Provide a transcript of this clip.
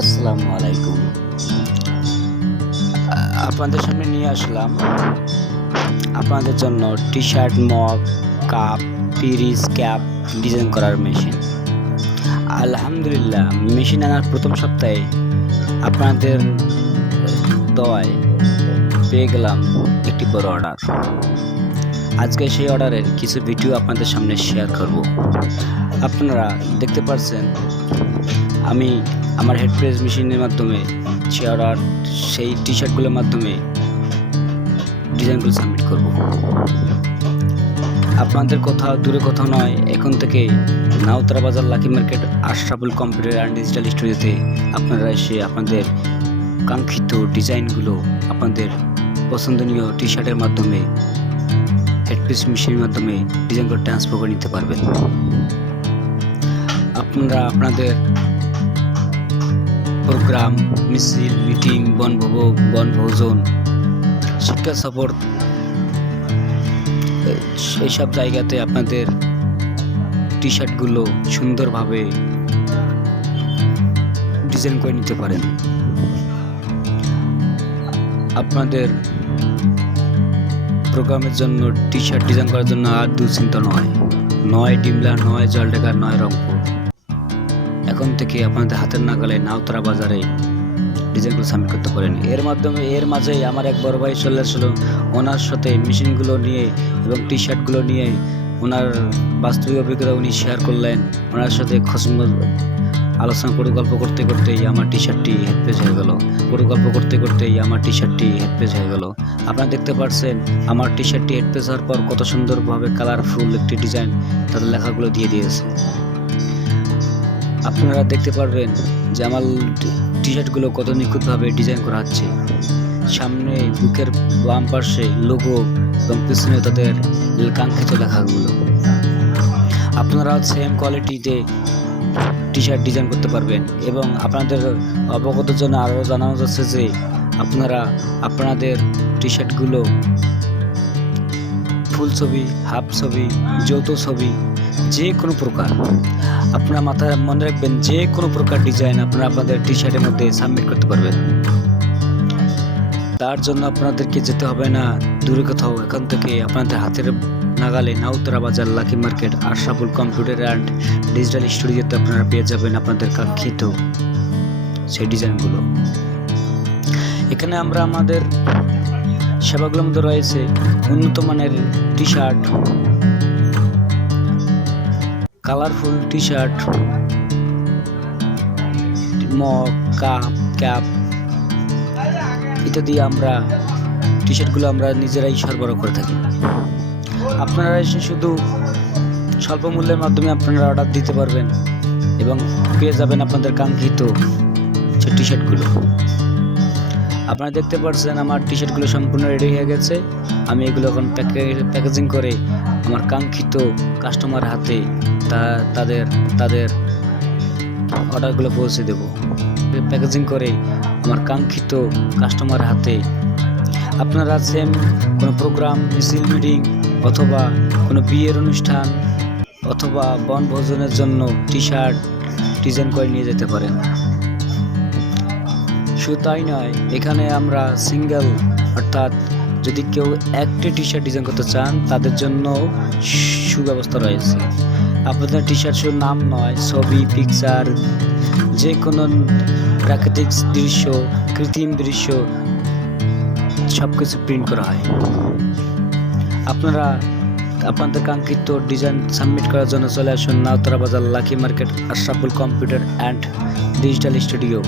আসসালামু আলাইকুম। আপনাদের সামনে নিয়ে আসলাম আপনাদের জন্য টি-শার্ট, মগ, কাপ, পিরিচ, ক্যাপ ডিজাইন করার মেশিন। আলহামদুলিল্লাহ, মেশিন আনার প্রথম সপ্তাহে আপনাদের দোয়ায় পেয়ে গেলাম একটি বড় অর্ডার। আজকে সেই অর্ডারের কিছু ভিডিও আপনাদের সামনে শেয়ার করব। আপনারা দেখতে পাচ্ছেন আমি আমার হেড প্রেস মেশিনের মাধ্যমে সেই টি-শার্টগুলোর মাধ্যমে ডিজাইনগুলো সাবমিট করব। আপনাদের দূরে কোথাও নয়, এখন থেকে নাউতারা বাজার, lucky market, Ashraful computer and digital স্টুডিওতে আপনারা এসে আপনাদের কাঙ্ক্ষিত ডিজাইনগুলো আপনাদের পছন্দনীয় টি-শার্টের মাধ্যমে হেড প্রেস মেশিনের মাধ্যমে ডিজাইনগুলো ট্রান্সফার করে নিতে পারবেন। আপনারা আপনাদের প্রোগ্রাম, মিছিল, মিটিং, বনভোজন, শিক্ষা সফর, এইসব জায়গাতে আপনাদের টি-শার্টগুলো সুন্দরভাবে ডিজাইন করে নিতে পারেন। আপনাদের প্রোগ্রামের জন্য টি-শার্ট ডিজাইন করার জন্য আর দুশ্চিন্তা নয় ডিমলা, নয় জলঢাকা, নয় রংপুর। এখন থেকে আপনাদের হাতের নাগালে নাউতারা বাজারে ডিজাইনগুলো সাবমিট করতে পারেন। এর মাঝেই আমার এক বড় ভাই চলে আসলো, ওনার সাথে মেশিনগুলো নিয়ে এবং টি-শার্টগুলো নিয়ে ওনার বাস্তবিক অভিজ্ঞতা উনি শেয়ার করলেন। ওনার সাথে আলোচনা গল্প করতে করতেই আমার টি-শার্টটি হেড পেজ হয়ে গেল। গল্প করতে করতেই আমার টি-শার্টটি হেড পেজ হয়ে গেল। আপনারা দেখতে পাচ্ছেন আমার টি-শার্টটি হেড পেজ হওয়ার পর কত সুন্দরভাবে কালারফুল একটি ডিজাইন তাদের লেখাগুলো দিয়ে দিয়েছে। আপনারা দেখতে পারবেন যে আমার টি-শার্টগুলো কত নিখুঁতভাবে ডিজাইন করা হচ্ছে। সামনে বুকের বাম পাশে লোগো এবং পিছনে তাদের কাঙ্ক্ষিত লেখাগুলো। আপনারা সেম কোয়ালিটিতে টি-শার্ট ডিজাইন করতে পারবেন। এবং আপনাদের অবগতের জন্য আরও জানানো যাচ্ছে যে আপনারা আপনাদের টি-শার্টগুলো ফুল ছবি, হাফ ছবি, যৌথ ছবি, যে কোনো প্রকার আপনারা মাথায় মনে রাখবেন, যে কোনো প্রকার ডিজাইন আপনারা আপনাদের টি-শার্টের মধ্যে সাবমিট করতে পারবেন। তার জন্য আপনাদেরকে যেতে হবে না দূরে কোথাও। এখান থেকে আপনাদের হাতের নাগালে নাউতারা বাজার, lucky market, Ashraful computer and digital স্টুডিওতে আপনারা পেয়ে যাবেন আপনাদের কাঙ্ক্ষিত সেই ডিজাইনগুলো। এখানে আমরা আমাদের সেবাগুলোর মধ্যে রয়েছে উন্নত মানের T-shirt, colourful T-shirt, mug, cup, cap ইত্যাদি আমরা টি-শার্টগুলো আমরা নিজেরাই সরবরাহ করে থাকি। আপনারা এসে শুধু স্বল্প মূল্যের মাধ্যমে আপনারা অর্ডার দিতে পারবেন এবং পেয়ে যাবেন আপনাদের কাঙ্ক্ষিত সেই টি-শার্টগুলো। আপনারা দেখতে পাচ্ছেন আমার টি-শার্টগুলো সম্পূর্ণ রেডি হয়ে গেছে। আমি এগুলো এখন প্যাকেজিং করে আমার কাঙ্ক্ষিত কাস্টমার হাতে তাদের অর্ডারগুলো পৌঁছে দেব। প্যাকেজিং করে আমার কাঙ্ক্ষিত কাস্টমার হাতে আপনারা সেম কোনো প্রোগ্রাম, মিছিল, মিটিং অথবা কোনো বিয়ের অনুষ্ঠান অথবা বনভোজনের জন্য টি-শার্ট ডিজাইন করে নিয়ে যেতে পারেন। শুধু তাই নয়, এখানে আমরা সিঙ্গেল অর্থাৎ যদি কেউ একটি টি-শার্ট ডিজাইন করতে চান তাদের জন্য সুব্যবস্থা রয়েছে। আপনাদের টি-শার্ট শুধু নাম নয়, ছবি, পিকচার, যে কোনো প্রাকৃতিক দৃশ্য, কৃত্রিম দৃশ্য সব কিছু প্রিন্ট করা হয়। আপনারা আপনাদের কাঙ্ক্ষিত ডিজাইন সাবমিট করার জন্য চলে আসুন নাউতারা বাজার, lucky market, Ashraful computer and digital studio.